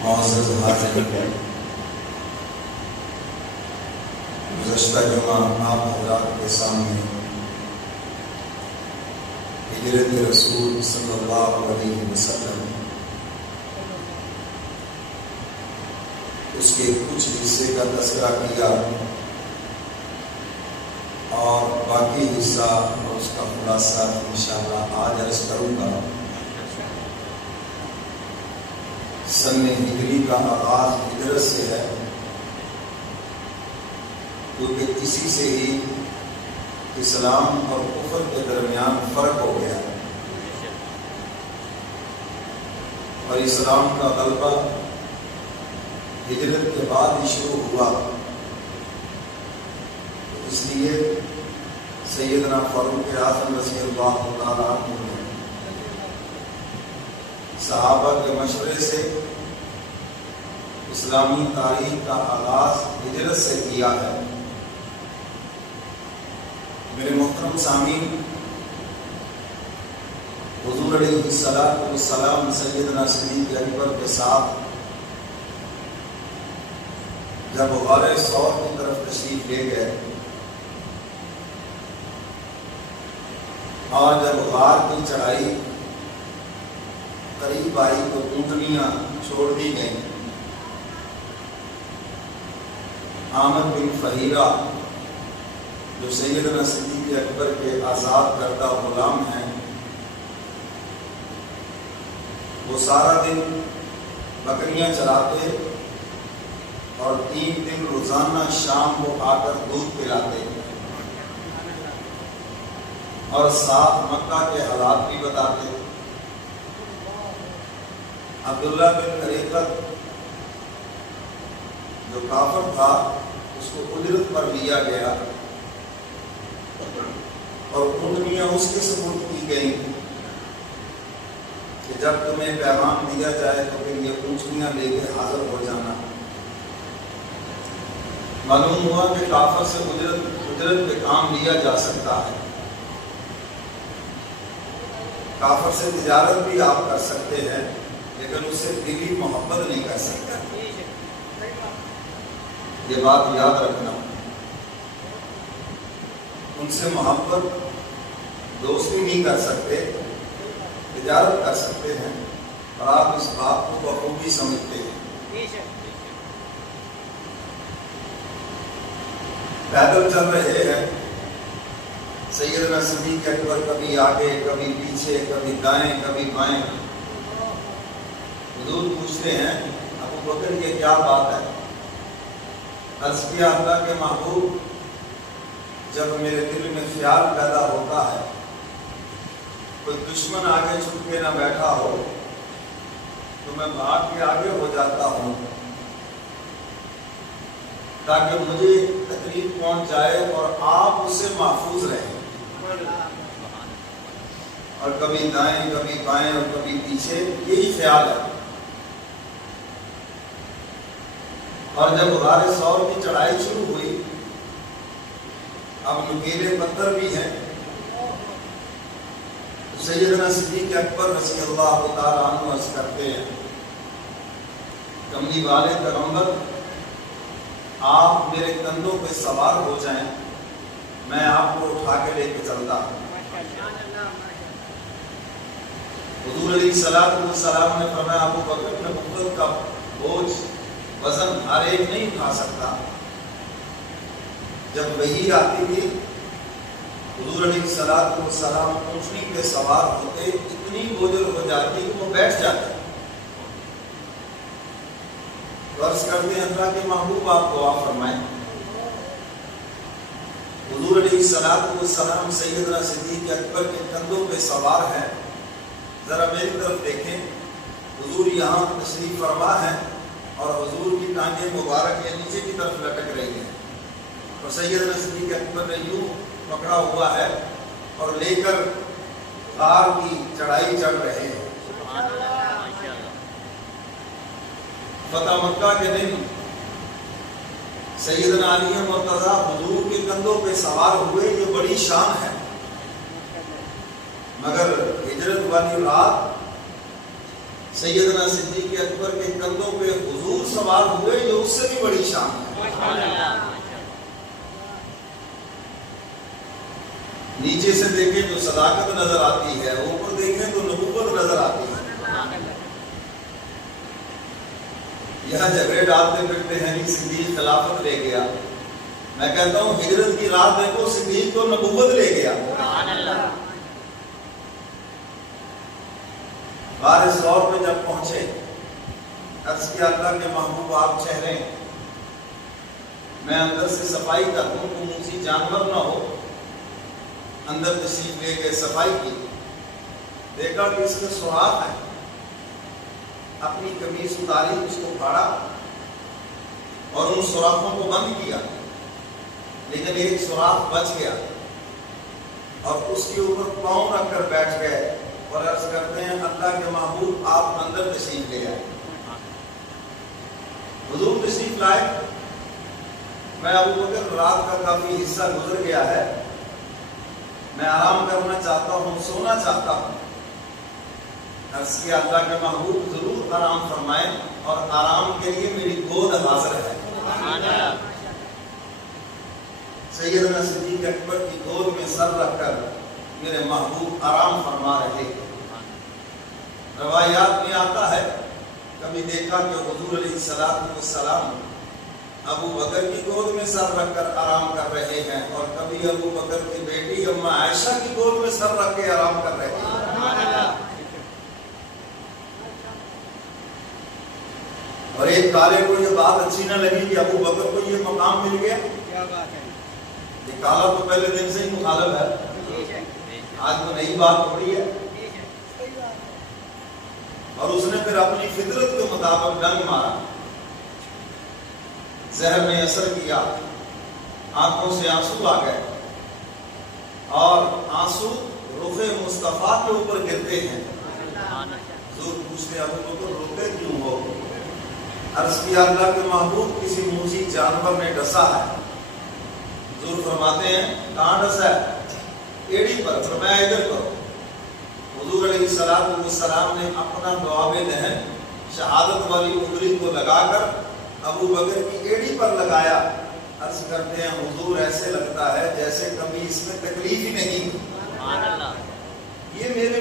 معزز حاضرین، گزشتہ جمعہ آپ حضرات کے سامنے ہجرت رسول صلی اللہ علیہ وسلم اس کے کچھ حصے کا تذکرہ کیا اور باقی حصہ اور اس کا خلاصہ انشاءاللہ آج عرض کروں گا۔ سن ہجری کا آغاز ہجرت سے ہے، کیونکہ اسی سے ہی اسلام اور کفر کے درمیان فرق ہو گیا اور اسلام کا غلبہ ہجرت کے بعد ہی شروع ہوا۔ اس لیے سیدنا فاروق اعظم رضی اللہ تعالیٰ عنہ نے صحابہ کے مشورے سے اسلامی تاریخ کا آغاز ہجرت سے کیا ہے۔ میرے محترم سامعین، حضور علیہ الصلوۃ والسلام سیدنا صدیق اکبر کے ساتھ جب غار ثور کی طرف تشریف لے گئے اور جب غار کی چڑھائی قریب آئی تو اونٹنیاں چھوڑ دی گئیں۔ عامر بن فہیرہ جو سیدنا صدیق اکبر کے آزاد کردہ غلام ہیں، وہ سارا دن بکریاں چلاتے اور 3 دن روزانہ شام کو آ کر دودھ پلاتے اور ساتھ مکہ کے حالات بھی بتاتے۔ عبداللہ بن طریقت جو کافر تھا، اس کو اجرت پر لیا گیا اور اونٹنیاں اس کے سپرد کی گئیں کہ جب تمہیں پیغام دیا جائے تو پھر یہ اونٹنیاں لے کے حاضر ہو جانا۔ معلوم ہوا کہ کافر سے اجرت پہ کام لیا جا سکتا ہے، کافر سے تجارت بھی آپ کر سکتے ہیں، لیکن اس سے دلی محبت نہیں کر سکتے۔ یہ بات یاد رکھنا، ان سے محبت دوستی نہیں کر سکتے، تجارت کر سکتے ہیں، اور آپ اس بات کو بخوبی سمجھتے ہیں۔ پیدل چل رہے ہیں، سیدنا صدیق اکبر کبھی آگے کبھی پیچھے، کبھی دائیں کبھی بائیں۔ حضور پوچھتے ہیں ابو بکر یہ کیا بات ہے؟ عرض کیا اللہ کے محبوب، جب میرے دل میں خیال پیدا ہوتا ہے کوئی دشمن آگے چھپ کے نہ بیٹھا ہو تو میں بھاگ کے آگے ہو جاتا ہوں تاکہ مجھے تکلیف پہنچ جائے اور آپ اس سے محفوظ رہیں۔ اور کبھی دائیں کبھی بائیں اور کبھی پیچھے، یہی خیال ہے۔ اور جب غار ثور کی چڑھائی شروع ہوئی، اب نکیلے پتھر بھی ہیں، سیدنا صدیق اکبر رضی اللہ تعالیٰ عنہ عرض کرتے ہیں، کملی والے پیغمبر، آپ میرے کندھوں پہ سوار ہو جائیں، میں آپ کو اٹھا کے لے کے چلتا ہوں۔ حضور علیہ السلام نے فرمایا ابو بکر میں نبوت کا بوجھ وزن ہر ایک نہیں اٹھا سکتا۔ جب وحی آتی تھی حضور علیہ السلام اونٹنی پہ سوار ہوتے، اتنی بوجھل ہو جاتی کہ وہ بیٹھ جاتے۔ عرض کرتے ہیں اللہ کے محبوب آپ دعا فرمائیں۔ حضور علیہ السلام سیدنا صدیق اکبر کے کندھوں پہ سوار ہیں، ذرا میری طرف دیکھیں، حضور یہاں تشریف فرما ہے اور حضور کی ٹانگیں مبارک یہ نیچے کی طرف لٹک رہی ہیں اور سیدنا صدیق اکبر نے یوں پکڑا ہوا ہے اور لے کر غار کی چڑھائی چڑھ رہے ہیں۔ فتح مکہ کے دن سیدنا علی مرتضیٰ حضور کے کندھوں پہ سوار ہوئے، یہ بڑی شان ہے، مگر ہجرت والی رات سیدنا صدیق اکبر کے کندھوں پہ حضور سوار ہوئے، یہ اس سے بھی بڑی شان ہے۔ نیچے سے دیکھیں تو صداقت نظر آتی ہے، اوپر دیکھیں تو نبوت نظر آتی ہے۔ یہاں جھگڑے ڈالتے پھرتے ہیں کہ صدیق خلافت لے گیا، میں کہتا ہوں ہجرت کی رات دیکھو، صدیق کو نبوت لے گیا۔ بارہ سور پہ جب پہنچے، عرض کیا اللہ کے محبوب آپ ٹھہرے، میں اندر سے صفائی کر دوں، کوئی موذی جانور نہ ہو۔ اندر تشریف لے کے صفائی کی، دیکھا کہ اس میں سوراخ ہے، اپنی قمیص اتاری، اس کو پھاڑا اور ان سوراخوں کو بند کیا، لیکن ایک سوراخ بچ گیا اور اس کے اوپر پاؤں رکھ کر بیٹھ گئے اور عرض کرتے ہیں اللہ کے محبوب آپ اندر تشریف لے آئے۔ حضور تشریف لائے، میں ابو بکر رات کا کافی حصہ گزر گیا ہے، میں آرام کرنا چاہتا ہوں، سونا چاہتا ہوں۔ عرض کیا اللہ کے محبوب ضرور آرام فرمائیں، اور آرام کے لیے میری گود حاضر ہے۔ سیدنا صدیق اکبر کی گود میں سر رکھ کر میرے محبوب آرام فرما رہے۔ روایات میں آتا ہے کبھی دیکھا کہ حضور علیہ السلام ابو بکر کی گود میں سر رکھ کر آرام کر رہے ہیں، اور کبھی ابو بکر کی بیٹی اما عائشہ کی گود میں سر رکھ کے آرام کر رہے ہیں۔ اور ایک کالے کو یہ بات اچھی نہ لگی کہ ابو بکر کو یہ مقام مل گیا۔ یہ کالا تو پہلے دن سے ہی مخالف ہے، آج تو نئی بات ہو رہی ہے، اور اس نے پھر اپنی فطرت کے مطابق ڈنگ مارا، زہر نے اثر کیا، آنکھوں سے آنسو آ گئے، اور آنسو رخ مصطفیٰ کے اوپر گرتے ہیں۔ حضور پوچھتے ابو بکر روتے کیوں ہو؟ عرض کیا اللہ کے محبوب کسی موذی جانور نے ڈسا ہے۔ حضور فرماتے ہیں کہاں ڈسا ہے؟ ایڑی پر۔ فرمایا ادھر کرو۔ حضور علیہ السلام نے اپنا دواب دہن شہادت والی انگلی کو لگا کر ابو بکر کی ایڑی پر لگایا۔ عرض کرتے ہیں حضور ایسے لگتا ہے جیسے کبھی اس میں تکلیف ہی نہیں۔ یہ میرے